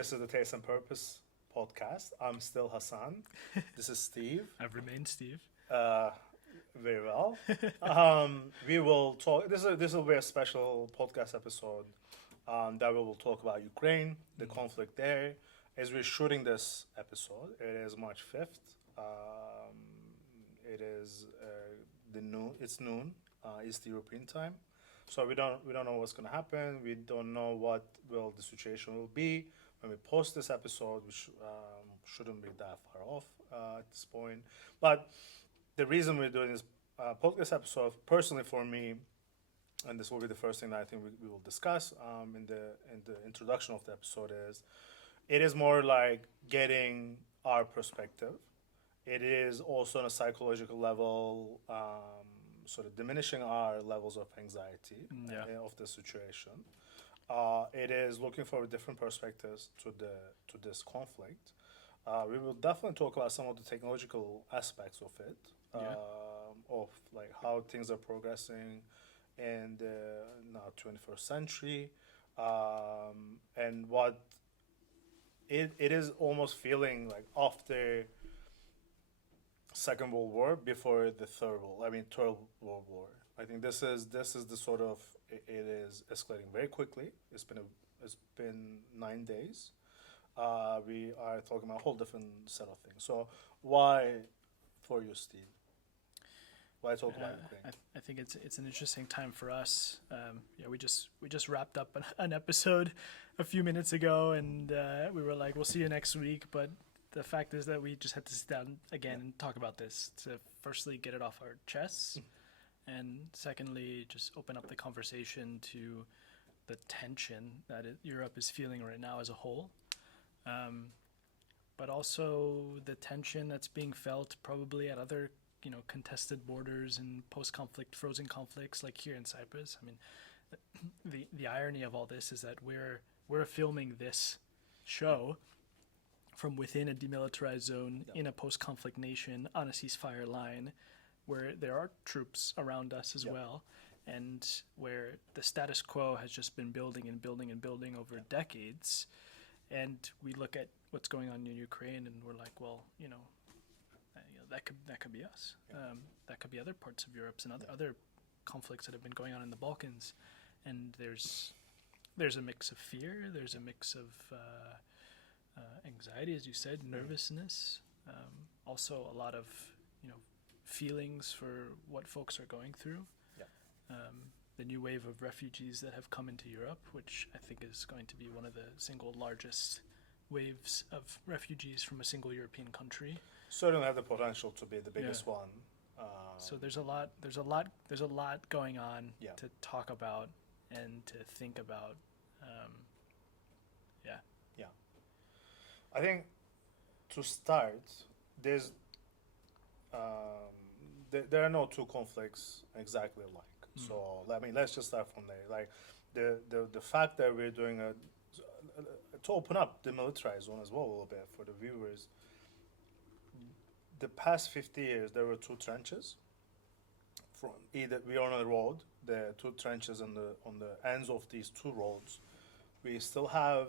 This is the Taste and Purpose podcast. I'm still Hassan. This is Steve. I've remained Steve. Uh, Very well. We will talk. This will be a special podcast episode that we will talk about Ukraine, the conflict there. As we're shooting this episode, it is March 5th. It is the noon. It's noon. East European time. So we don't know what's gonna happen. We don't know what will the situation will be when we post this episode, which shouldn't be that far off at this point. But the reason we're doing this podcast episode, personally for me, and this will be the first thing that I think we will discuss in the introduction of the episode, is it is more like getting our perspective. It is also on a psychological level, sort of diminishing our levels of anxiety of the situation. It is looking for different perspectives to this conflict. We will definitely talk about some of the technological aspects of it, of like how things are progressing in the now 21st century, and what it is almost feeling like after Second World War before the Third World War. I think this is the sort of it is escalating very quickly. It's been 9 days. We are talking about a whole different set of things. So why, for you, Steve? Why talk about Ukraine? I think it's an interesting time for us. We just wrapped up an episode a few minutes ago, and we were like, we'll see you next week. But the fact is that we just had to sit down again and talk about this to firstly get it off our chests, and secondly just open up the conversation to the tension that Europe is feeling right now as a whole, but also the tension that's being felt probably at other contested borders and post-conflict frozen conflicts like here in Cyprus. I mean, the irony of all this is that we're filming this show from within a demilitarized zone in a post-conflict nation on a ceasefire line where there are troops around us as well, and where the status quo has just been building and building and building over decades. And we look at what's going on in Ukraine and we're like, well, that could be us. That could be other parts of Europe and other conflicts that have been going on in the Balkans. And there's a mix of fear, there's a mix of anxiety, as you said, nervousness, also a lot of feelings for what folks are going through. The new wave of refugees that have come into Europe, which I think is going to be one of the single largest waves of refugees from a single European country. Certainly have the potential to be the biggest one. So there's a lot going on to talk about and to think about. I think to start, there are no two conflicts exactly alike. So let's just start from there. Like the fact that we're doing to open up the militarized zone as well a little bit for the viewers. The past 50 years, there were two trenches. From either we are on a road, the two trenches on the ends of these two roads. We still have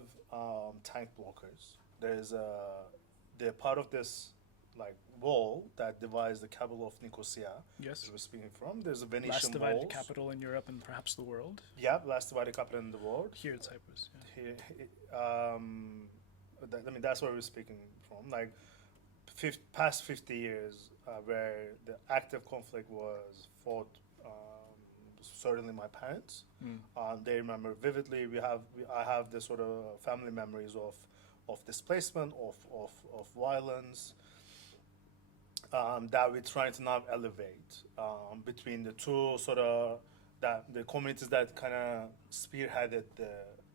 tank blockers. They're part of this like wall that divides the capital of Nicosia, Yes. which we're speaking from. There's a Venetian Last divided walls. capital in Europe and perhaps the world. Yeah, last divided capital in the world. Here in Cyprus. Yeah. That's where we're speaking from. Like, past 50 years, where the active conflict was fought. Certainly, my parents. They remember vividly. I have this sort of family memories of displacement, of violence. That we're trying to now elevate between the two sort of the communities that kind of spearheaded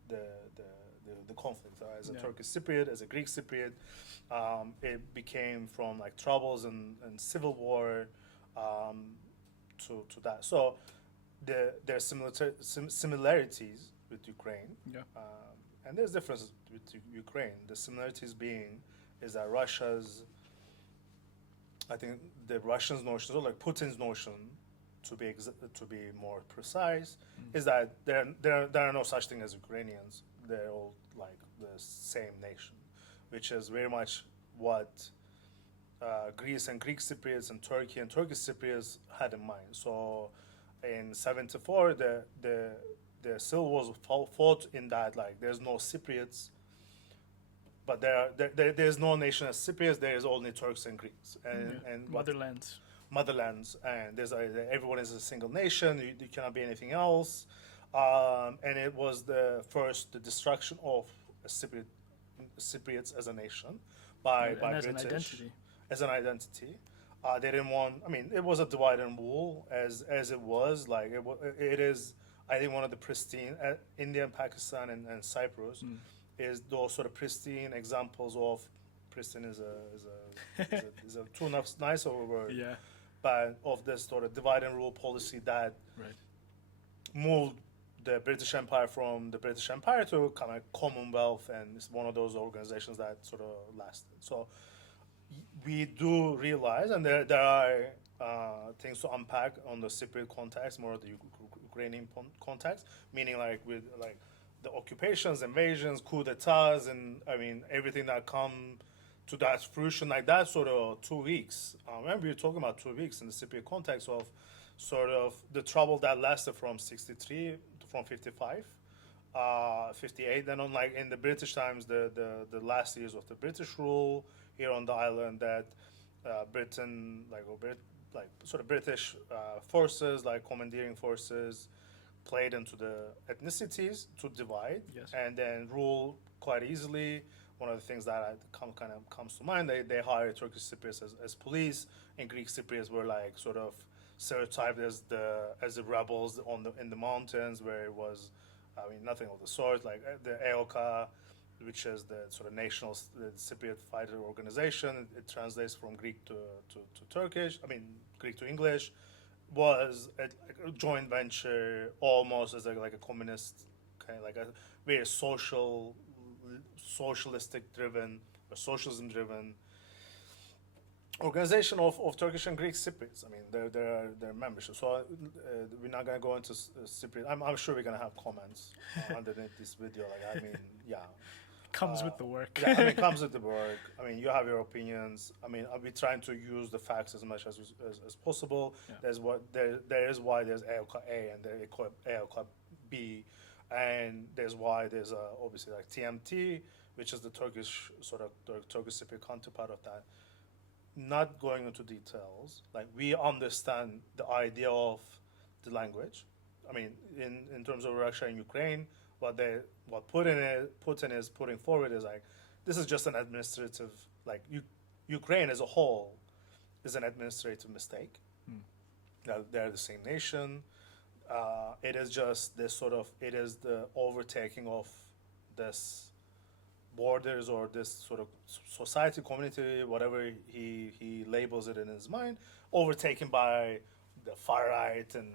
the conflict. As a Turkish Cypriot, as a Greek Cypriot, it became from like troubles and civil war to that. So there are similarities with Ukraine, and there's differences with Ukraine. The similarities being is that I think the Russians' notion, or like Putin's notion, to be more precise, is that there are no such thing as Ukrainians. they're all like the same nation, which is very much what Greece and Greek Cypriots and Turkish Cypriots had in mind. So in '74, the civil wars fought in that like there's no Cypriots, but there's no nation as Cypriots. There is only Turks and Greeks and motherlands. Motherlands, and everyone is a single nation. You cannot be anything else. And it was the destruction of Cypriots as a nation by And as British an identity. as an identity. They didn't want. I mean, it was a divide and rule as it was. Like it is. I think one of the pristine India, Pakistan, and Cyprus is those sort of pristine examples of pristine is a too nice of a word. Yeah. But of this sort of divide and rule policy that Right. moved the British Empire from the British Empire to kind of Commonwealth, and it's one of those organizations that sort of lasted. So we do realize, and there are things to unpack on the Cypriot context, more of the Ukrainian context, meaning like with like the occupations, invasions, coup d'etats, and I mean everything that come to that fruition, like that sort of 2 weeks. Remember, you're talking about 2 weeks in the Cypriot context of sort of the trouble that lasted from 63 from 55, 58. Then on like in the British times, the last years of the British rule here on the island, that Britain like sort of British forces, like commandeering forces, played into the ethnicities to divide Yes. and then rule quite easily. One of the things that kind of comes to mind, they hired Turkish Cypriots as police, and Greek Cypriots were like sort of stereotyped as the rebels in the mountains, where it was, I mean, nothing of the sort. Like the EOKA, which is the sort of national the Cypriot fighter organization, it translates from Greek to Turkish. I mean, Greek to English, was a joint venture, almost as like a communist kind of like a very socialistic driven or socialism driven organization of Turkish and Greek Cypriots. I mean, their membership. So we're not gonna go into Cypriot. I'm sure we're gonna have comments underneath this video. Like, I mean, yeah. Comes with the work. Yeah, I mean, it comes with the work. I mean, you have your opinions. I mean, I'll be trying to use the facts as much as possible. Yeah. There is why there's AOCA A and there's AOCA B, and there's why there's obviously like TMT, which is the Turkish sort of the Turkish Cypriot counterpart of that. Not going into details, like we understand the idea of the language. I mean, in terms of Russia and Ukraine, what Putin is putting forward is like, this is just an administrative, like Ukraine as a whole is an administrative mistake. They're the same nation. It is just this sort of, it is the overtaking of this borders or this sort of society, community, whatever he labels it in his mind, overtaken by the far right and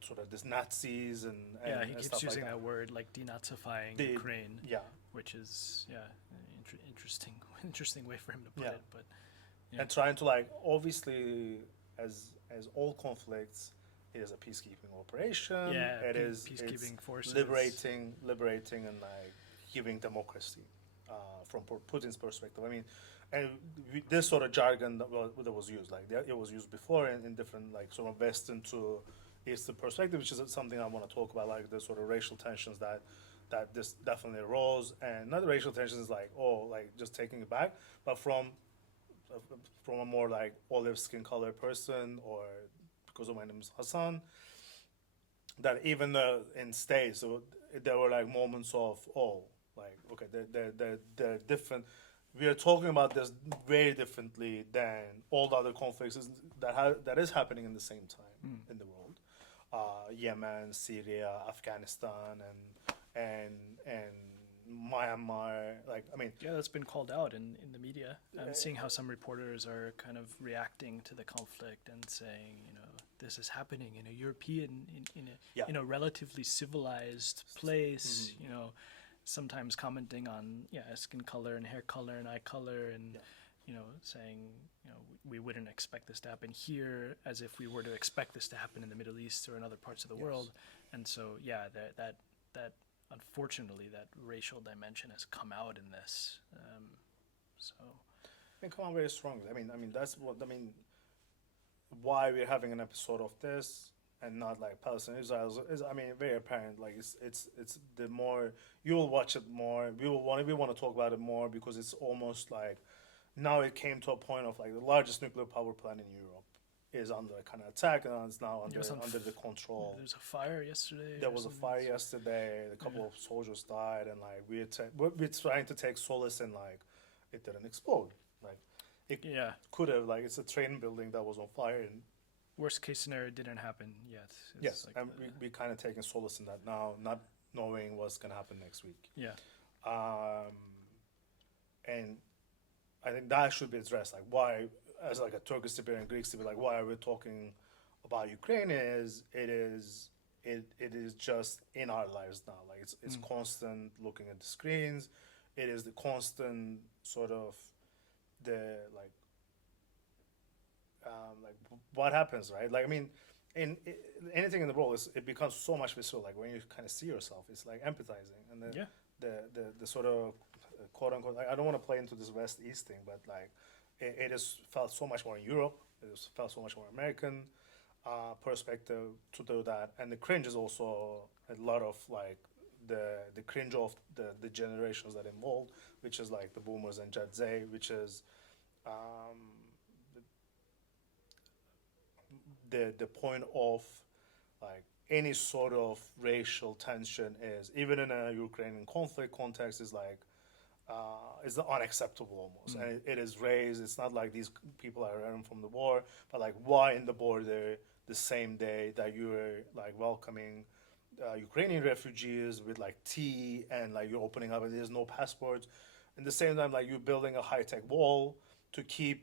sort of this Nazis and Yeah, he and keeps stuff using like that word like denazifying Ukraine, Yeah, which is interesting way for him to put Yeah. it. But yeah. and trying to like obviously as all conflicts, it is a peacekeeping operation. Yeah, it is peacekeeping it's forces. liberating and like giving democracy from Putin's perspective. I mean, and this sort of jargon that was used, like it was used before in different like sort of Western to Eastern perspective, which is something I want to talk about, like the sort of racial tensions that this definitely arose, and not the racial tensions like just taking it back, but from a more like olive skin color person, or because of my name is Hassan, that even in states so there were like moments of like okay they're different. We are talking about this very differently than all the other conflicts that is happening in the same time in the world. Yemen, Syria, Afghanistan, and Myanmar. Like, I mean, Yeah, that's been called out in the media. I'm seeing how some reporters are kind of reacting to the conflict and saying, this is happening in a European, in a relatively civilized place, sometimes commenting on, skin color and hair color and eye color and, saying, we wouldn't expect this to happen here as if we were to expect this to happen in the Middle East or in other parts of the world. And so, that unfortunately, that racial dimension has come out in this. So They come out very strongly. That's what I mean. Why we're having an episode of this and not like Palestine Israel is very apparent. Like it's the more you will watch it more, we want to talk about it more because it's almost like now it came to a point of like the largest nuclear power plant in Europe is under kind of attack and it's now under the control. there's a fire yesterday. There was a fire yesterday. A couple of soldiers died, and like we're trying to take solace in like it didn't explode. Like it Yeah. could have like it's a train building that was on fire, and Worst case scenario didn't happen yet. It's yes, like and we kind of taking solace in that now, not knowing what's gonna happen next week. yeah. And I think that should be addressed. Like why, as like a Turkish Cypriot and Greek Cypriot, like why are we talking about Ukraine? It is just in our lives now. Like it's constant looking at the screens. It is the constant sort of the like what happens, right? Like anything in the world it becomes so much visceral. Like when you kind of see yourself, it's like empathizing, and Yeah. the sort of quote unquote. Like, I don't want to play into this West East thing, but like it is felt so much more in Europe. It is felt so much more American perspective to do that, and the cringe is also a lot of like the cringe of the generations that involved, which is like the boomers and Gen Z, which is the point of like any sort of racial tension is even in a Ukrainian conflict context is like is unacceptable almost, and it is raised. It's not like these people are running from the war, but like why in the border the same day that you were like welcoming Ukrainian refugees with like tea and like you're opening up and there's no passports, and the same time like you're building a high tech wall to keep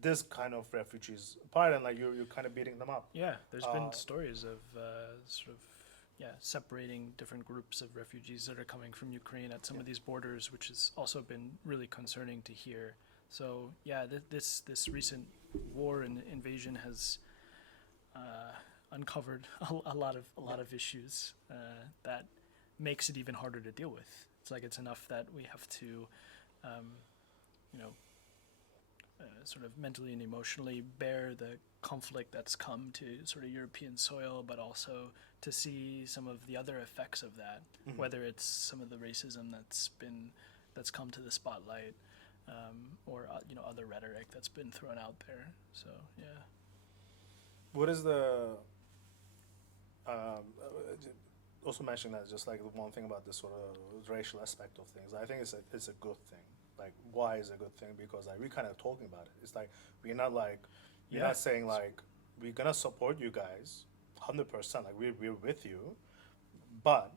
this kind of refugees apart, and like you're kind of beating them up. Yeah, there's been stories of sort of separating different groups of refugees that are coming from Ukraine at some of these borders, which has also been really concerning to hear. So yeah, this recent war and invasion has uncovered a lot of issues that makes it even harder to deal with. It's like it's enough that we have to, sort of mentally and emotionally bear the conflict that's come to sort of European soil, but also to see some of the other effects of that, whether it's some of the racism that's come to the spotlight, or other rhetoric that's been thrown out there. So yeah. What is the also mentioning that just like the one thing about this sort of racial aspect of things, I think it's a good thing. Like why is it a good thing? Because like we're kind of talking about it. It's like we're not saying like we're gonna support you guys 100%. Like we're with you, but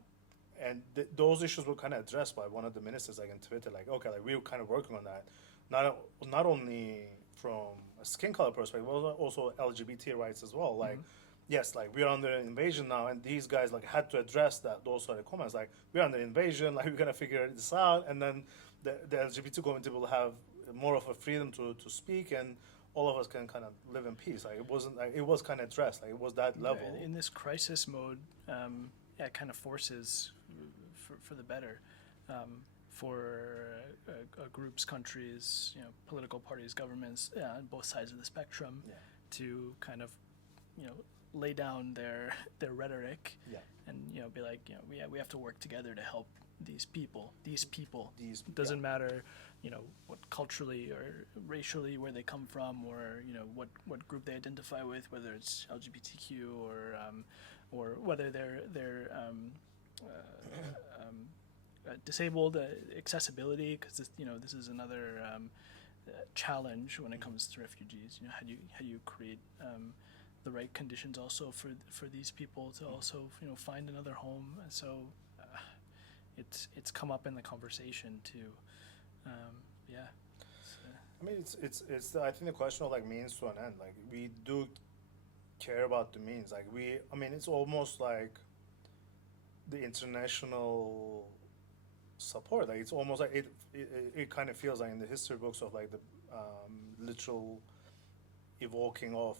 those issues were kind of addressed by one of the ministers like in Twitter. Like okay, like we were kind of working on that, not only from a skin color perspective, but also LGBT rights as well. Like yes, like we're under an invasion now, and these guys like had to address those sort of comments. Like we're under invasion, like we're gonna figure this out, and then the LGBT community will have more of a freedom to speak, and all of us can kind of live in peace. Like it wasn't like it was kind of addressed. Like it was that level. In this crisis mode, it kind of forces for the better for groups, countries, political parties, governments on both sides of the spectrum to kind of lay down their rhetoric and be like we have to work together to help these people doesn't matter what culturally or racially where they come from, or what group they identify with, whether it's LGBTQ or whether they're disabled, accessibility, because this is another challenge when it comes to refugees. How do you create the right conditions also for these people to also find another home. So it's come up in the conversation too. I mean, it's I think the question of like means to an end. Like we do care about the means. Like it's almost like the international support. Like it's almost like it kind of feels like in the history books of like the literal evoking of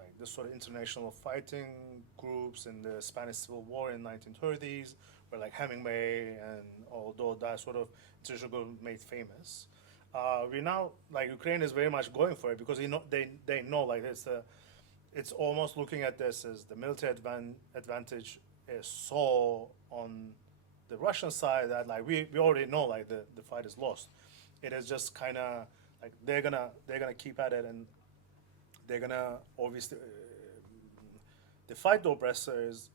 like the sort of international fighting groups in the Spanish Civil War in 1930s, where like Hemingway and although that sort of international group made famous. We now like Ukraine is very much going for it because they know like it's almost looking at this as the military advantage is so on the Russian side that like we already know like the fight is lost. It is just kind of like they're gonna keep at it, and they're gonna obviously they fight the oppressors,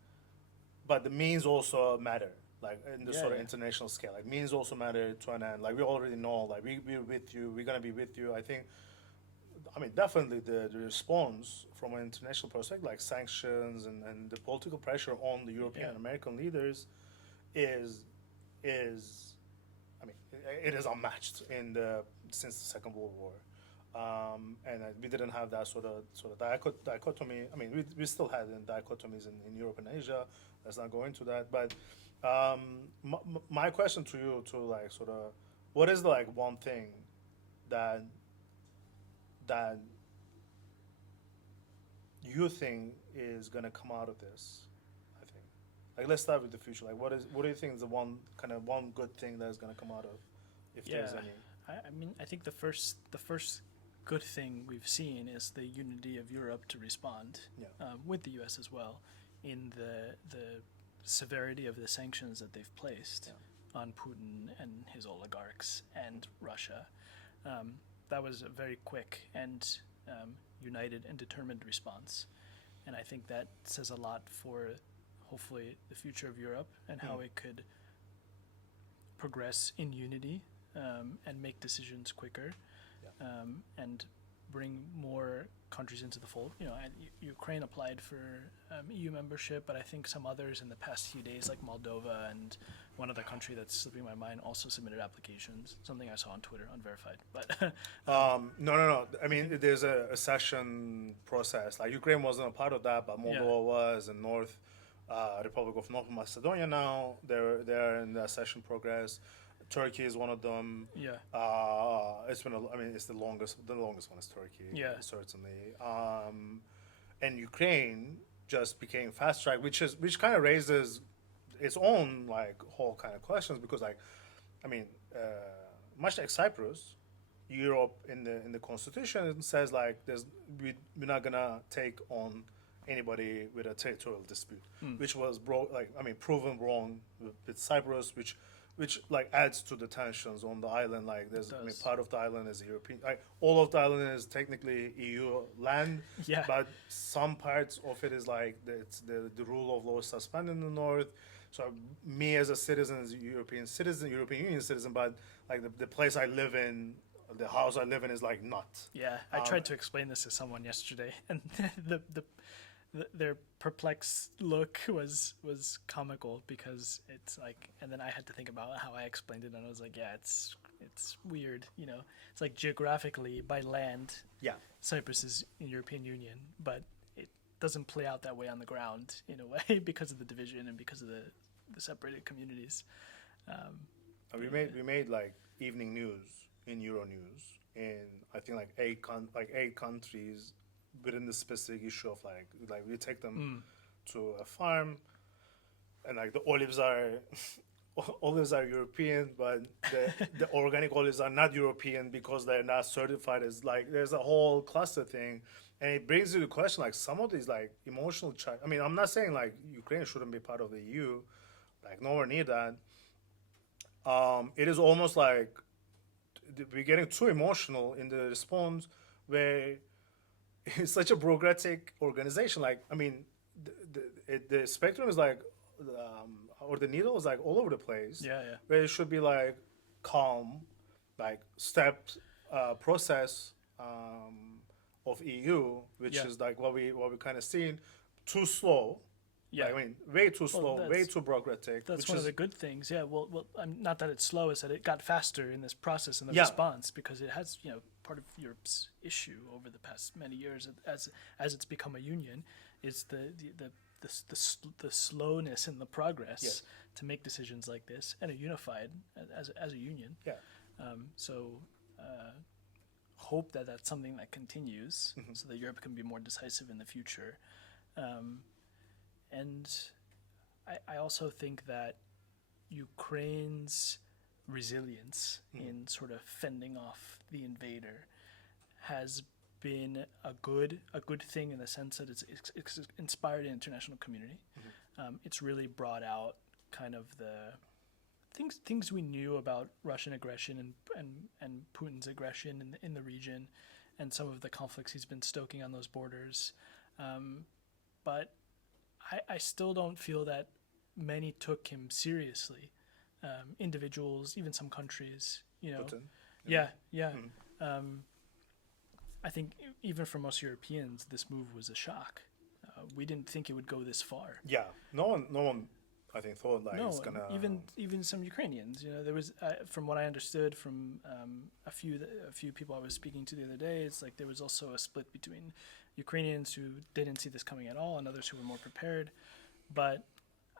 but the means also matter. Like in the Yeah, sort of yeah. international scale, like means also matter to an end. Like we already know, like we're with you. We're gonna be with you. I mean, definitely the response from an international perspective, like sanctions and the political pressure on the European Yeah. and American leaders, is I mean, it is unmatched in the since the Second World War, and we didn't have that sort of dichotomy. I mean, we still had dichotomies in Europe and Asia. Let's not go into that. But my question to you, to like sort of, what is the like one thing that that you think is gonna come out of this? I think. Like, let's start with the future. Like, what do you think is the one good thing that's gonna come out of, if there's Yeah. any? I mean, I think the first good thing we've seen is the unity of Europe to respond, Yeah. with the U.S. as well, in the severity of the sanctions that they've placed on Putin and his oligarchs and Russia. That was a very quick and united and determined response, and I think that says a lot for hopefully the future of Europe and how it could progress in unity, and make decisions quicker, and bring more countries into the fold. You know, Ukraine applied for EU membership, but I think some others in the past few days, like Moldova and one other country that's slipping my mind, also submitted applications. Something I saw on Twitter, unverified. But No. I mean, there's a accession process. Like Ukraine wasn't a part of that, but Moldova was, and Republic of North Macedonia now. They're in the accession progress. Turkey is one of them. yeah, It's been. I mean, it's the longest. The longest one is Turkey. Yeah. Certainly. And Ukraine just became fast track, which kind of raises its own like whole kind of questions because like, I mean, much like Cyprus, Europe in the constitution says like we're not gonna take on anybody with a territorial dispute, which was proven wrong with Cyprus, which like adds to the tensions on the island. Like does. part of the island is European. Like all of the island is technically EU land, Yeah. but some parts of it is like it's the rule of law is suspended in the north. So me as a citizen, as a European citizen, European Union citizen, but like the place I live in, the house I live in is like not. Yeah, I tried to explain this to someone yesterday, and their perplexed look was comical because it's like, and then I had to think about how I explained it, and I was like, yeah, it's weird, you know. It's like geographically by land, Yeah. Cyprus is in European Union, but it doesn't play out that way on the ground in a way because of the division and because of the separated communities. And we made like evening news in Euronews in I think like eight countries within the specific issue of like we take them to a farm, and like the olives are European, but the organic olives are not European because they're not certified as like there's a whole cluster thing, and it brings you the question like some of these like emotional. I mean, I'm not saying like Ukraine shouldn't be part of the EU, like nowhere near that. It is almost like we're getting too emotional in the response where it's such a bureaucratic organization. Like, I mean, the spectrum is like, or the needle is like all over the place. Yeah. Where it should be like calm, like stepped process of EU, which Yeah. is like what we kind of seen. Too slow. Yeah. I mean, way too slow, way that's- too bureaucratic. That's which one is, of the good things. Yeah. Well, not that it's slow, is that it got faster in this process and the Yeah. response because it has, you know, part of Europe's issue over the past many years as it's become a union is the slowness in the progress Yes. to make decisions like this and a unified as a union. Yeah. So hope that that's something that continues, so that Europe can be more decisive in the future. And I also think that Ukraine's resilience in sort of fending off the invader has been a good thing, in the sense that it's inspired the international community. It's really brought out kind of the things we knew about Russian aggression and Putin's aggression in the region, and some of the conflicts he's been stoking on those borders. But I still don't feel that many took him seriously. Individuals, even some countries, Putin. Yeah. I think even for most Europeans, this move was a shock. We didn't think it would go this far. Yeah, no one, I think, thought like it's gonna. Even some Ukrainians, there was, from what I understood from a few people I was speaking to the other day, it's like there was also a split between Ukrainians who didn't see this coming at all and others who were more prepared. But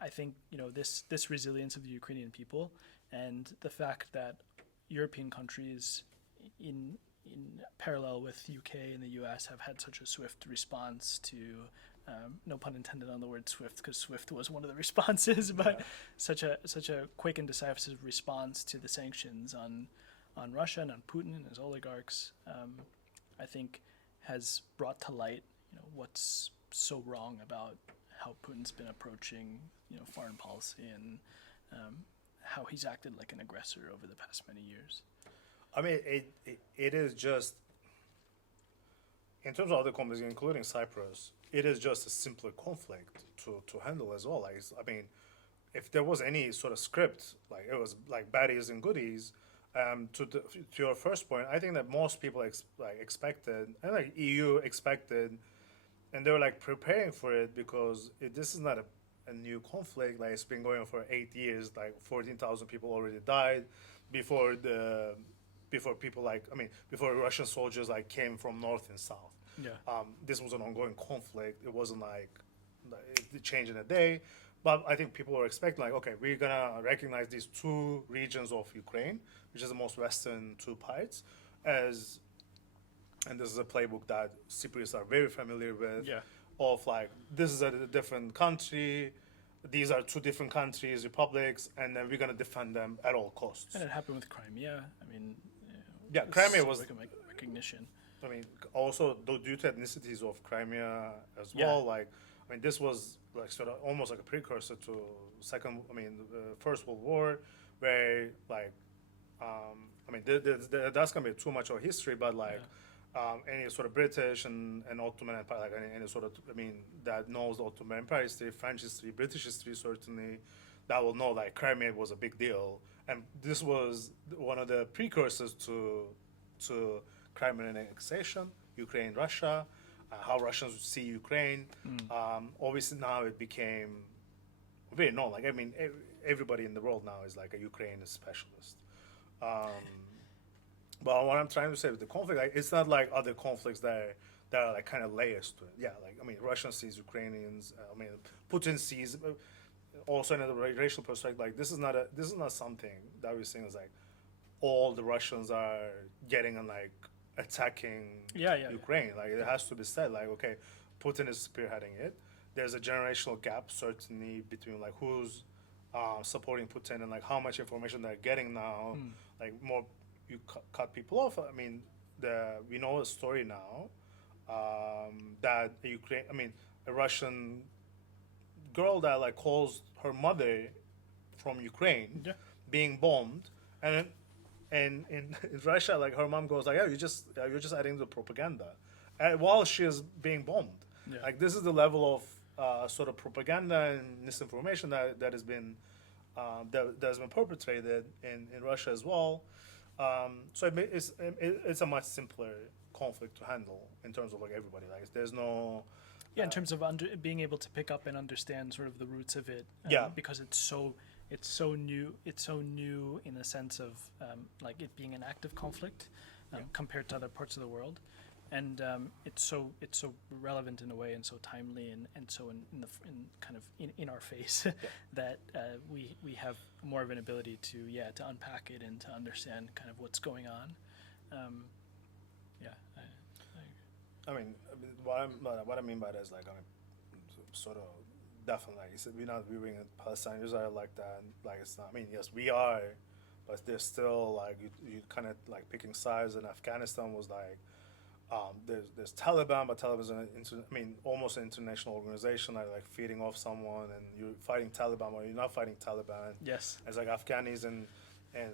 I think this resilience of the Ukrainian people, and the fact that European countries in parallel with UK and the US have had such a swift response to, no pun intended on the word swift, because swift was one of the responses, but such a quick and decisive response to the sanctions on Russia and on Putin and his oligarchs, I think has brought to light what's so wrong about how Putin's been approaching foreign policy, and how he's acted like an aggressor over the past many years. I mean, it is just, in terms of other conflicts, including Cyprus, it is just a simpler conflict to handle as well. Like, I mean, if there was any sort of script, like it was like baddies and goodies, to your first point, I think that most people expected, and like EU expected, and they were like preparing for it, because this is not a new conflict. Like, it's been going on for 8 years. Like 14,000 people already died before before Russian soldiers came from north and south. Yeah. This was an ongoing conflict. It wasn't like it changed in a day. But I think people were expecting, like, okay, we're gonna recognize these two regions of Ukraine, which is the most western two parts, and this is a playbook that Cypriots are very familiar with. Yeah. Of like, this is a different country, these are two different countries, republics, and then we're gonna defend them at all costs. And it happened with Crimea. I mean, Crimea was recognition. I mean, also due to ethnicities of Crimea as well. Like, I mean, this was like sort of almost like a precursor to First World War, where like, I mean, that's gonna be too much of history, but like. Any sort of British and Ottoman Empire, like any sort of, that knows the Ottoman Empire history, French history, British history, certainly, that will know like Crimea was a big deal. And this was one of the precursors to Crimean annexation, Ukraine, Russia, how Russians would see Ukraine. Obviously now it became very known. Like, I mean, everybody in the world now is like a Ukraine specialist. But what I'm trying to say with the conflict, like, it's not like other conflicts that are like kind of layers to it. Yeah, like, I mean, Russia sees Ukrainians. Putin sees, also in a racial perspective. Like, this is not something that we're seeing as like all the Russians are getting and like attacking Ukraine. Like, it has to be said, like, okay, Putin is spearheading it. There's a generational gap certainly between like who's supporting Putin and like how much information they're getting now. Like, more. You cut people off. I mean, we know a story now that a Russian girl that like calls her mother from Ukraine being bombed, and in Russia, like, her mom goes like, "Yeah, you're just adding to the propaganda," while she is being bombed. Yeah. Like, this is the level of sort of propaganda and misinformation that has been perpetrated in Russia as well. So it's a much simpler conflict to handle in terms of like everybody. Like, there's no. In terms of being able to pick up and understand sort of the roots of it. Because it's so new in the sense of like it being an active conflict compared to other parts of the world, and it's so relevant in a way, and so timely, and so in our face that we have more of an ability to unpack it and to understand kind of what's going on. what I mean by that is like, sort of definitely like you said, we're not viewing Palestine Israel like that. Like it's not. I mean, yes, we are, but there's still like you kind of like picking sides. And Afghanistan was like, there's Taliban, but Taliban is almost an international organization, like feeding off someone, and you're fighting Taliban or you're not fighting Taliban. Yes. It's like Afghanis and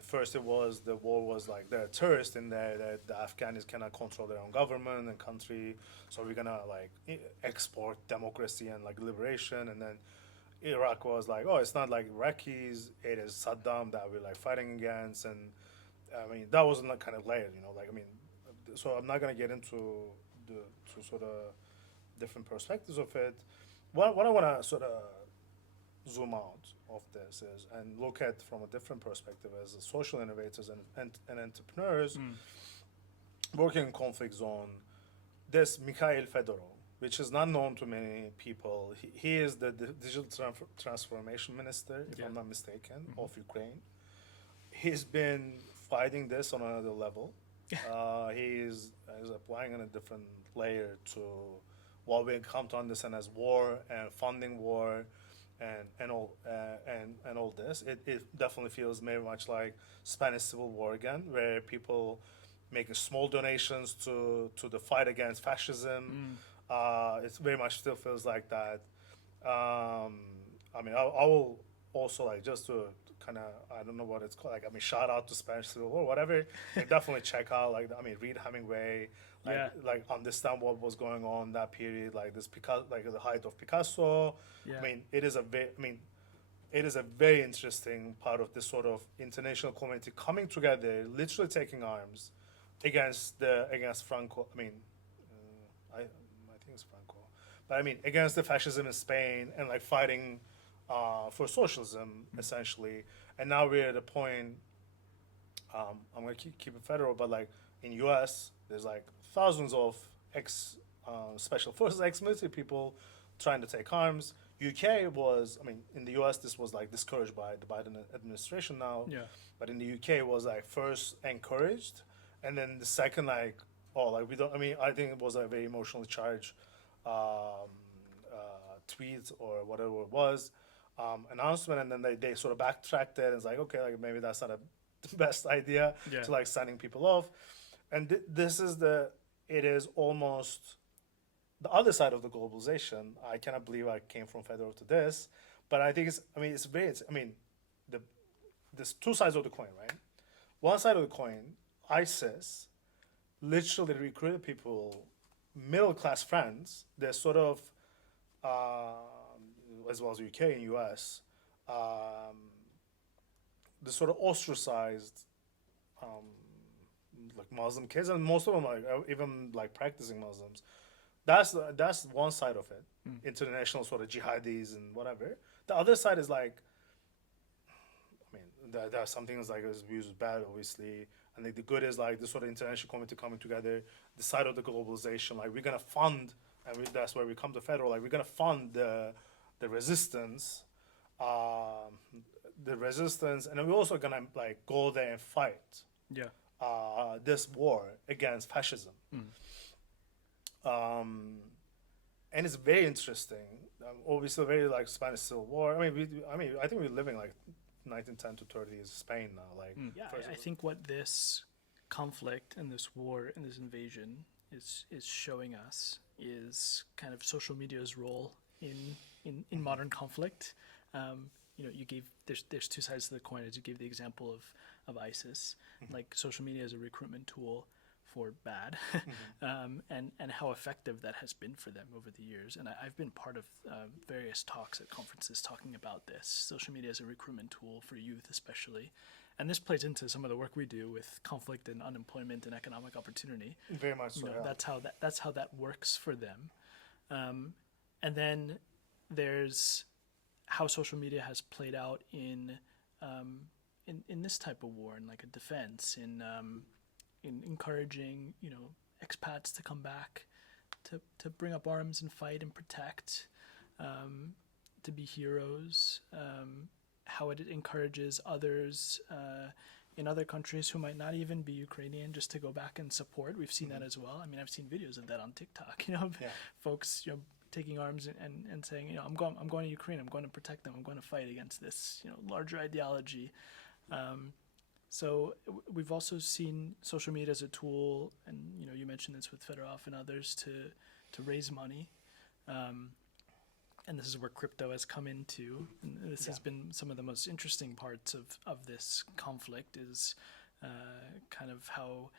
first it was the war was like there are tourists in there that the Afghanis cannot control their own government and country, so we're gonna like export democracy and like liberation, and then Iraq was like, oh, it's not like Iraqis, it is Saddam that we're like fighting against, and I mean that wasn't like kind of layered, like so I'm not gonna get into the to sort of different perspectives of it. What I want to sort of zoom out of this is and look at from a different perspective as a social innovators and entrepreneurs working in conflict zone. This Mikhail Fedorov, which is not known to many people, he is the digital transformation minister, if I'm not mistaken, of Ukraine. He's been fighting this on another level. He's applying on a different layer to what we come to understand as war and funding war and all this. It definitely feels very much like Spanish Civil War again, where people making small donations to the fight against fascism. It very much still feels like that. I will also like just to kind of I don't know what it's called. Shout out to Spanish Civil War, whatever. Like, definitely check out. Read Hemingway. Like understand what was going on that period. Like this Picasso, like the height of Picasso. Yeah. It is a very interesting part of this sort of international community coming together, literally taking arms against Franco. I think it's Franco, but against the fascism in Spain and like fighting for socialism essentially. And now we're at a point. I'm gonna keep it federal, but like in U.S., there's like thousands of special forces, ex-military people trying to take arms. UK was, in the US, this was like discouraged by the Biden administration now. Yeah. But in the UK, it was like first encouraged, and then the second, we don't. I think it was a very emotionally charged tweet or whatever it was, announcement, and then they sort of backtracked it and it's like, okay, like maybe that's not the best idea to like sending people off, and it is almost the other side of the globalization. I cannot believe I came from Fedorov to this, but I think there's two sides of the coin, right? One side of the coin, ISIS literally recruited people, middle class friends. They're sort of, as well as UK and US, the sort of ostracized, like Muslim kids, and most of them like even like practicing Muslims. That's one side of it, international sort of jihadis and whatever. The other side is like, there are some things like is views bad, obviously, and the good is like the sort of international community coming together. The side of the globalization, like we're gonna fund, and that's where we come to federal. Like we're gonna fund the resistance, and then we're also gonna like go there and fight. Yeah. This war against fascism. And it's very interesting. Obviously, very like Spanish Civil War. I think we're living like 1910 to 30 is Spain now. Like, I think what this conflict and this war and this invasion is showing us is kind of social media's role in modern conflict. You gave there's two sides to the coin. As you gave the example of ISIS, like social media as a recruitment tool for bad, and how effective that has been for them over the years. And I've been part of various talks at conferences talking about this, social media as a recruitment tool for youth especially. And this plays into some of the work we do with conflict and unemployment and economic opportunity. Very much so. That's how that works for them. And then there's how social media has played out in this type of war, in like a defense, in encouraging expats to come back, to bring up arms and fight and protect, to be heroes. How it encourages others in other countries who might not even be Ukrainian just to go back and support. We've seen that as well. I mean, I've seen videos of that on TikTok, Yeah. folks, taking arms and saying, I'm going to Ukraine, I'm going to protect them, I'm going to fight against this, larger ideology. So we've also seen social media as a tool, and you mentioned this with Fedorov and others, to raise money. And this is where crypto has come into. And this has been some of the most interesting parts of this conflict is kind of how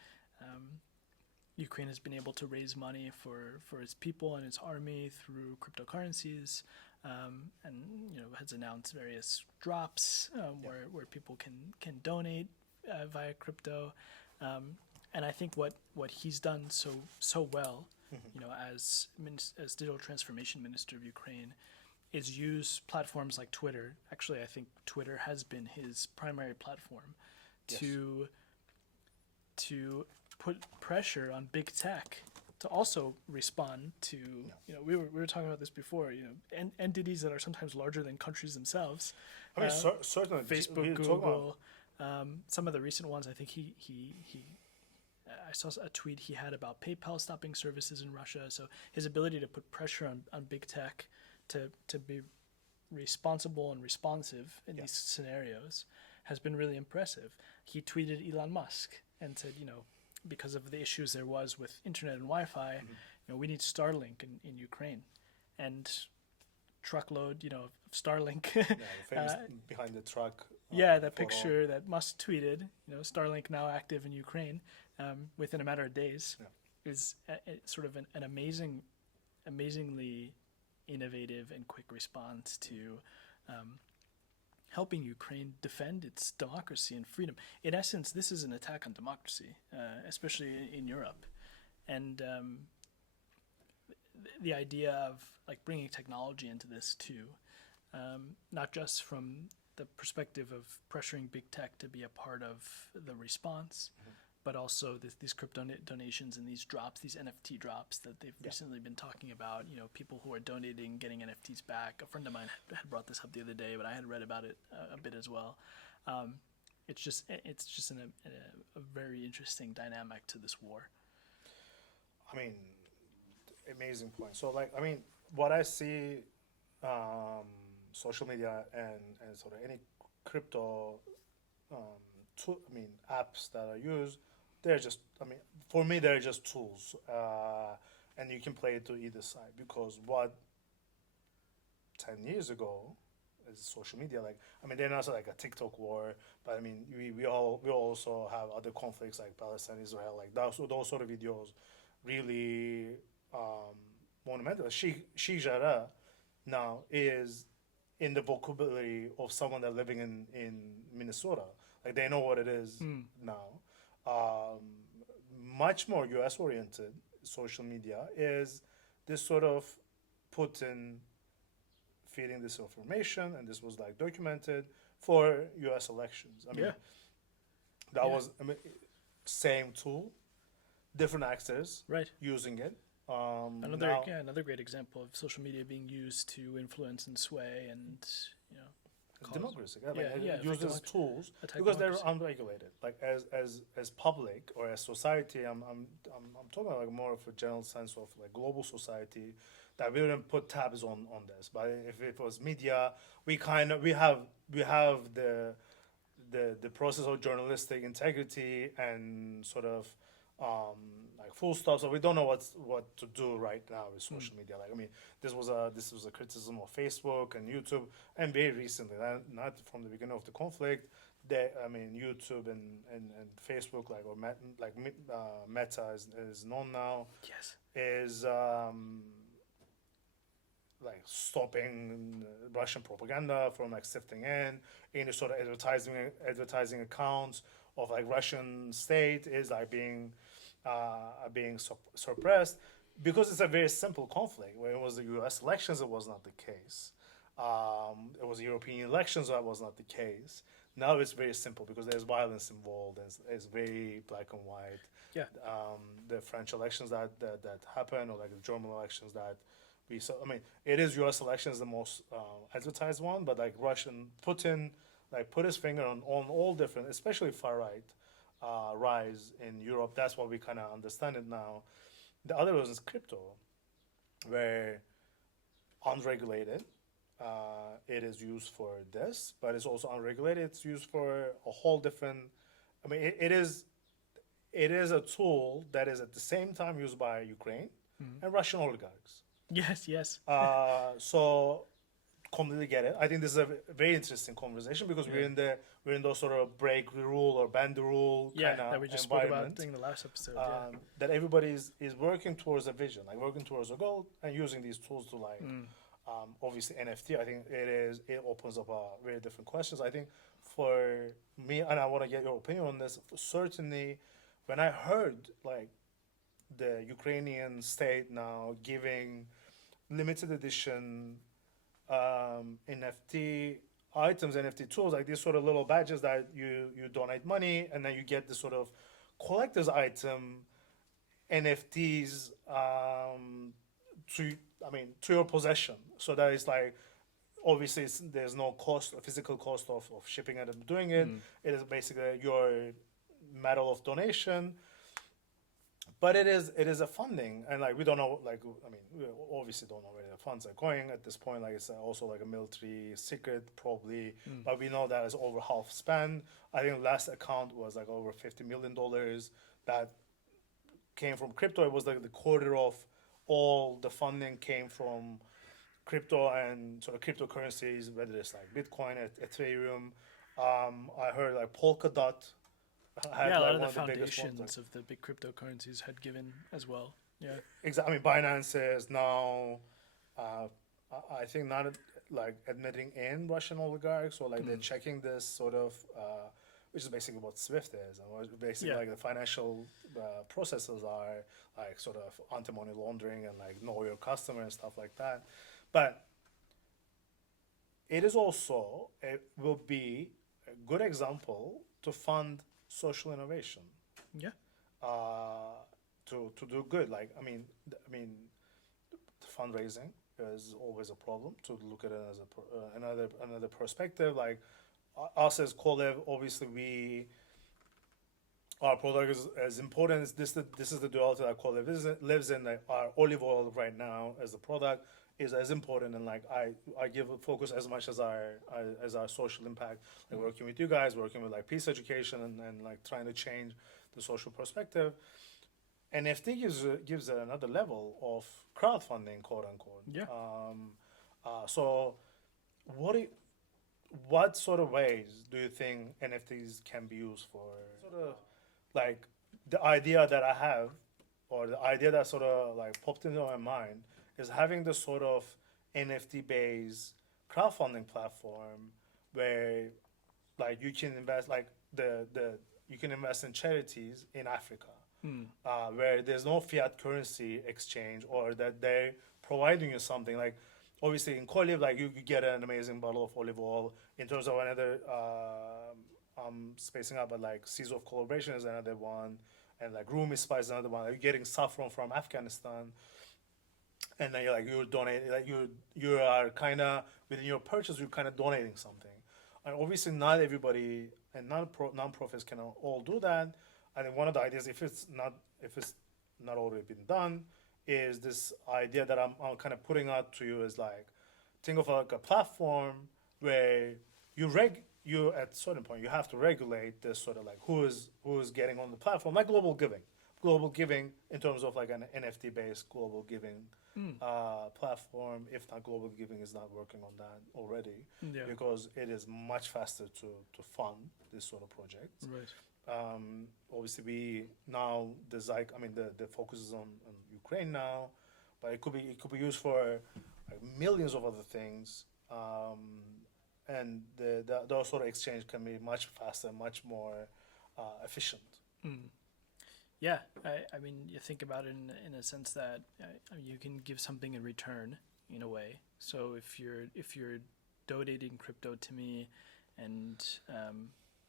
Ukraine has been able to raise money for its people and its army through cryptocurrencies, and has announced various drops where people can donate via crypto. And I think what he's done so well, as digital transformation minister of Ukraine, is use platforms like Twitter. Actually, I think Twitter has been his primary platform to put pressure on big tech to also respond to. We were talking about this before. Entities that are sometimes larger than countries themselves. I mean, certainly Facebook, Google. Some of the recent ones, I think he I saw a tweet he had about PayPal stopping services in Russia. So his ability to put pressure on big tech to be responsible and responsive in these scenarios has been really impressive. He tweeted Elon Musk and said, because of the issues there was with internet and Wi-Fi, we need Starlink in Ukraine. And truckload, of Starlink. The famous behind the truck. That photo. picture that Musk tweeted, Starlink now active in Ukraine within a matter of days, is sort of an amazingly innovative and quick response to helping Ukraine defend its democracy and freedom. In essence, this is an attack on democracy, especially in Europe. And the idea of bringing technology into this too, not just from the perspective of pressuring big tech to be a part of the response, but also these crypto donations and these drops, these NFT drops that they've recently been talking about. People who are donating, getting NFTs back. A friend of mine had brought this up the other day, but I had read about it a bit as well. It's just a very interesting dynamic to this war. I mean, amazing point. So, what I see, social media and sort of any crypto, apps that are used, they're just, for me, they're just tools, and you can play it to either side. Because what 10 years ago is social media, they're not like a TikTok war, but we also have other conflicts like Palestine, Israel, those sort of videos, really monumental. Shijara now is in the vocabulary of someone that's living in Minnesota. They know what it is now. Much more U.S. oriented social media is this sort of Putin feeding this information, and this was documented for U.S. elections. That was same tool, different actors using it. Another great example of social media being used to influence and sway and democracy. Use as tools because they're unregulated. As public or as society, I'm talking more of a general sense of global society, that we wouldn't put tabs on this. But if it was media, we have the process of journalistic integrity and sort of full stop. So we don't know what to do right now with social media. This was a criticism of Facebook and YouTube, and very recently, not from the beginning of the conflict. YouTube and Facebook, Meta is known now. Yes. Is stopping Russian propaganda from sifting in sort of advertising accounts of Russian state is being suppressed, because it's a very simple conflict. When it was the U.S. elections, it was not the case. It was European elections, that was not the case. Now it's very simple because there's violence involved. It's very black and white. Yeah. The French elections that happened, or the German elections that we saw. It is U.S. elections the most advertised one, but Russian Putin like put his finger on all different, especially far right rise in Europe. That's what we kind of understand it now. The other was crypto, where unregulated. It is used for this, but it's also unregulated. It's used for a whole different. I mean, it is a tool that is at the same time used by Ukraine and Russian oligarchs. Yes, yes. So completely get it. I think this is a very interesting conversation because we're in those sort of break the rule or bend the rule Yeah, kind of that we just spoke environment. about in the last episode. That everybody is working towards a vision, like working towards a goal, and using these tools to like obviously NFT. I think it opens up very different questions. I think for me, and I want to get your opinion on this. Certainly, when I heard like the Ukrainian state now giving limited edition NFT items, NFT tools, like these sort of little badges that you donate money and then you get this sort of collector's item NFTs to your possession. So that is like obviously there's no cost, physical cost of shipping it and doing it. It is basically your medal of donation. But it is a funding, and like we don't know, like I mean, we obviously don't know where the funds are going at this point. Like it's also like a military secret, probably, but we know that it's over half spent. I think last account was like over $50 million that came from crypto. It was like the quarter of all the funding came from crypto and sort of cryptocurrencies, whether it's like Bitcoin, Ethereum. I heard like Polkadot had Yeah, a like lot one of the of the biggest ones. foundations of the big cryptocurrencies had given as well. Yeah. Exactly. I mean, Binance is now, I think, not like admitting in Russian oligarchs, or like they're checking this sort of, which is basically what SWIFT is, and what basically Yeah. like the financial processes are like sort of anti-money laundering and like know your customer and stuff like that. But it is also it will be a good example to fund social innovation. Yeah. To do good. Like fundraising is always a problem. To look at it as another perspective. Like us as Kolev, obviously our product is as important as this. This is the duality that Kolev lives in. Like our olive oil right now as the product is as important, and like I give focus as much as our social impact, like working with you guys, working with like peace education, and like trying to change the social perspective. NFT gives it another level of crowdfunding, quote unquote. Yeah. So what sort of ways do you think NFTs can be used for? Sort of like the idea that I have, or the idea that sort of like popped into my mind, is having this sort of NFT based crowdfunding platform where like you can invest like you can invest in charities in Africa, where there's no fiat currency exchange, or that they're providing you something. Like obviously in Kolev, like you get an amazing bottle of olive oil. In terms of another, I'm spacing out, but like Seas of Collaboration is another one, and like Rumi Spice is another one. Like, you're getting saffron from Afghanistan, and then you're donating, like you are kind of within your purchase, you're kind of donating something. And obviously not everybody and non-profits can all do that. I think one of the ideas, if it's not already been done, is this idea that I'm kind of putting out to you is like, think of like a platform where you at a certain point you have to regulate this sort of like who is getting on the platform, like global giving in terms of like an NFT based global giving platform. If not, global giving is not working on that already, Yeah. because it is much faster to fund this sort of project. Right. Obviously, we now the focus is on Ukraine now, but it could be used for like millions of other things, and those sort of exchange can be much faster, much more efficient. Yeah, I mean, you think about it in a sense that you can give something in return in a way. So if you're donating crypto to me, and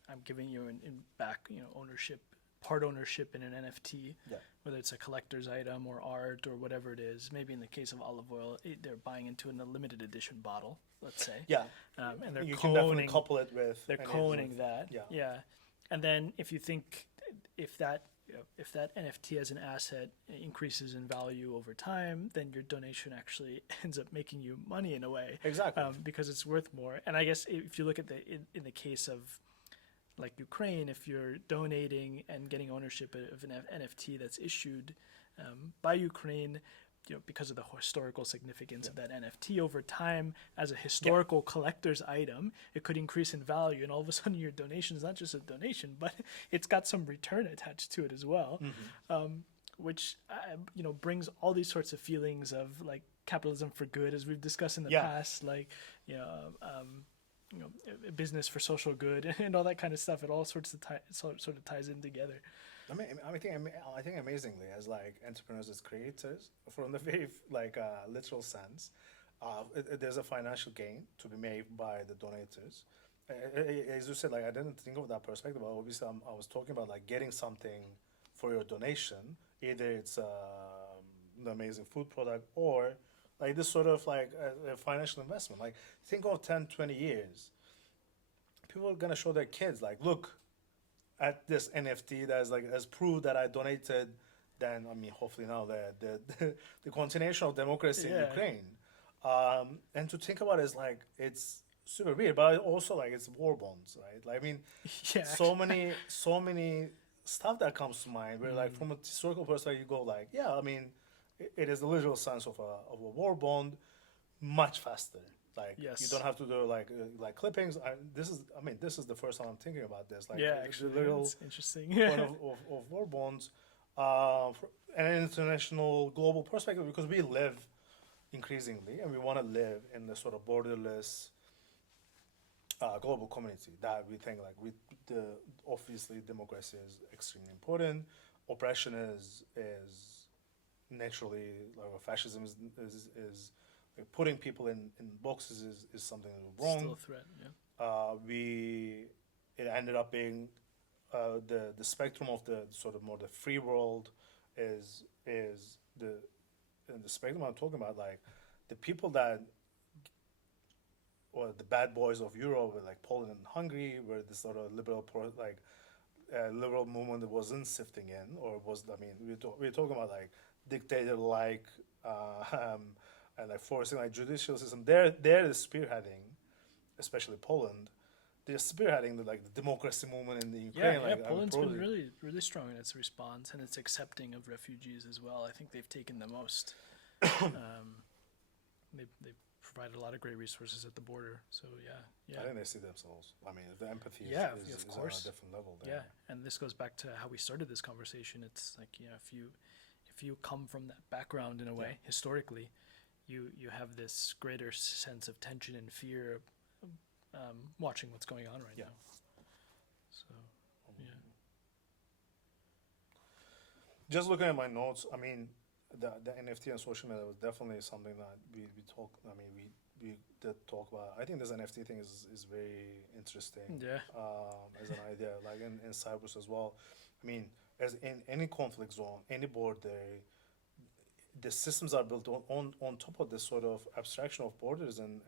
I'm giving you in back, ownership part ownership in an NFT, Yeah. whether it's a collector's item or art or whatever it is. Maybe in the case of olive oil, they're buying into a limited edition bottle, let's say. Yeah. And they're You can definitely co-owning, couple it with. they're any co-owning with- that. Yeah. Yeah. And then if you think if that if that NFT as an asset increases in value over time, then your donation actually ends up making you money in a way. Exactly. Because it's worth more. And I guess if you look at in the case of like Ukraine, if you're donating and getting ownership of an NFT that's issued by Ukraine, because of the historical significance of that NFT over time as a historical collector's item, it could increase in value, and all of a sudden your donation is not just a donation, but it's got some return attached to it as well, which brings all these sorts of feelings of like capitalism for good, as we've discussed in the past, like a business for social good and all that kind of stuff. It all sort of ties in together. I think amazingly, as like entrepreneurs, as creators, from the very like literal sense, there's a financial gain to be made by the donators. As you said, like I didn't think of that perspective. But obviously, I was talking about like getting something for your donation. Either it's an amazing food product or like this sort of like a financial investment. Like think of 10, 20 years. People are gonna show their kids like, look at this NFT that's like has proved that I donated. Then I mean, hopefully now the continuation of democracy in Ukraine, and to think about it is like it's super weird, but also like it's war bonds, right? Like I mean, so many stuff that comes to mind. Where like from a historical perspective, you go like, I mean, it is the literal sense of a war bond, much faster. Like you don't have to do like clippings. This is the first time I'm thinking about this. Like actually, the little it's interesting. point of war bonds, and an international global perspective, because we live increasingly and we want to live in the sort of borderless global community that we think like obviously democracy is extremely important. Oppression is naturally like fascism is like putting people in boxes is something wrong. Still a threat. It ended up being the spectrum of the sort of more the free world is the spectrum I'm talking about, like the people that or the bad boys of Europe, like Poland and Hungary, where this sort of liberal movement wasn't sifting in, or was, I mean, we're talking about like dictator like and like forcing like judicial system. They're the spearheading, especially Poland. They're spearheading the democracy movement in the Ukraine. Poland's been really strong in its response and its accepting of refugees as well. I think they've taken the most. They provided a lot of great resources at the border. So yeah. I think they see themselves. I mean, the empathy is of course. on a different level there. Yeah, and this goes back to how we started this conversation. It's like if you come from that background in a way historically, you have this greater sense of tension and fear watching what's going on right now. So just looking at my notes, I mean, the NFT and social media was definitely something that we talked. I mean, we did talk about. I think this NFT thing is very interesting. As an idea, like in Cyprus as well. I mean, as in any conflict zone, any border, the systems are built on top of this sort of abstraction of borders and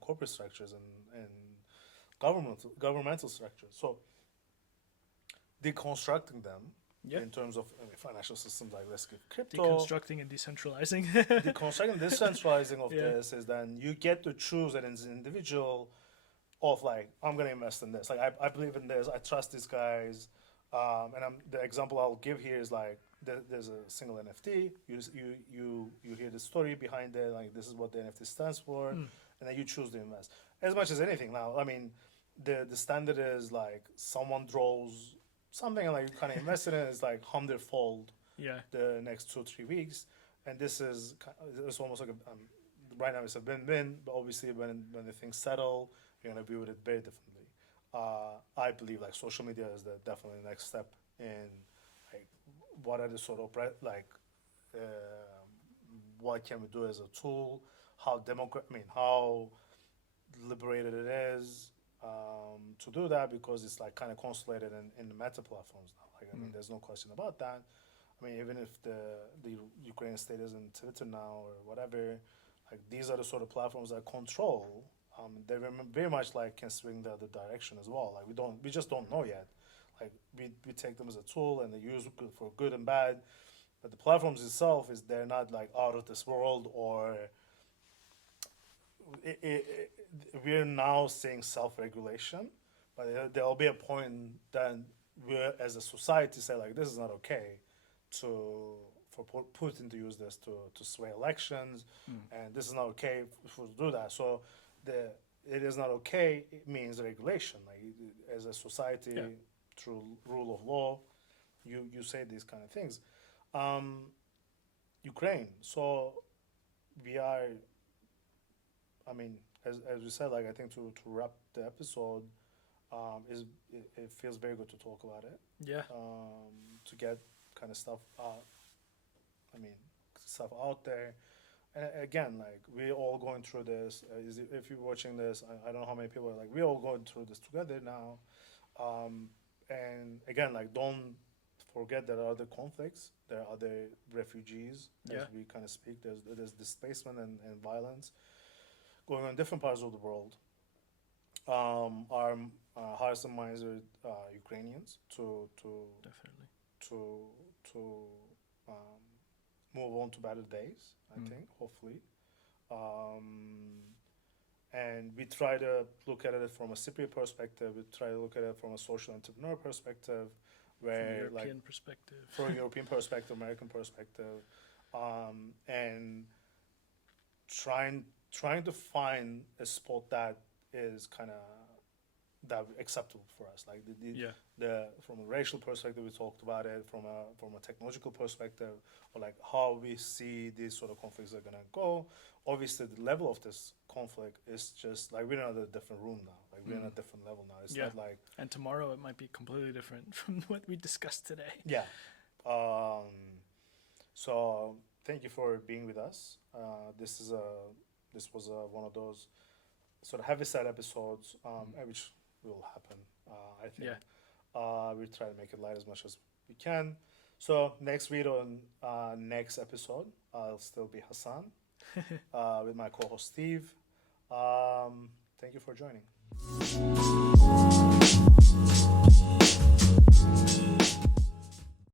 corporate structures and governmental structures. So deconstructing them in terms of financial systems, like let's get crypto. Deconstructing and decentralizing. Deconstructing and decentralizing of this is then you get to choose as an individual of like, I'm going to invest in this. Like I believe in this. I trust these guys. And the example I'll give here is like there's a single NFT. You hear the story behind it. Like this is what the NFT stands for, and then you choose to invest. As much as anything now, I mean, the standard is like someone draws something and like you kind of invest in it. It's like 100-fold the next 2-3 weeks, and this is it's almost like right now it's a win-win. But obviously when the things settle, you're gonna view it very differently. I believe like social media is definitely the next step in like what are the sort of what can we do as a tool, how liberated it is, to do that because it's like kind of consolidated in the meta platforms now. Like, I mean, there's no question about that. I mean, even if the Ukrainian state isn't Twitter now or whatever, like these are the sort of platforms that control. They very much like can swing the other direction as well. Like we just don't know yet. Like we take them as a tool and they use it for good and bad, but the platforms itself they're not like out of this world or we're now seeing self-regulation, but there'll be a point that we as a society say like this is not okay for Putin to use this to sway elections, and this is not okay to do that. So it is not okay. It means regulation. Like as a society, through rule of law, you say these kind of things. Ukraine. So we are. I mean, as we said, like I think to wrap the episode, it feels very good to talk about it. Yeah. To get kind of stuff I mean, stuff out there. And again, like we're all going through this. If you're watching this, I don't know how many people are like we're all going through this together now. And again, like don't forget there are other conflicts. There are other refugees as we kind of speak. There's displacement and violence going on in different parts of the world. Our hearts and minds are Ukrainians to Definitely. to move on to better days. I think hopefully, and we try to look at it from a Cypriot perspective. We try to look at it from a social entrepreneur perspective, where From a European perspective. from a European perspective, American perspective, and trying to find a spot that is kind of that acceptable for us. Like the from a racial perspective, we talked about it. From a technological perspective, or like how we see these sort of conflicts are gonna go. Obviously, the level of this conflict is just like we're in a different room now. Like we're in a different level now. It's not like and tomorrow it might be completely different from what we discussed today. yeah. So thank you for being with us. This was one of those sort of heavy side episodes, which will happen. I think. We try to make it light as much as we can. So next week on next episode, I'll still be Hassan with my co-host Steve. Thank you for joining.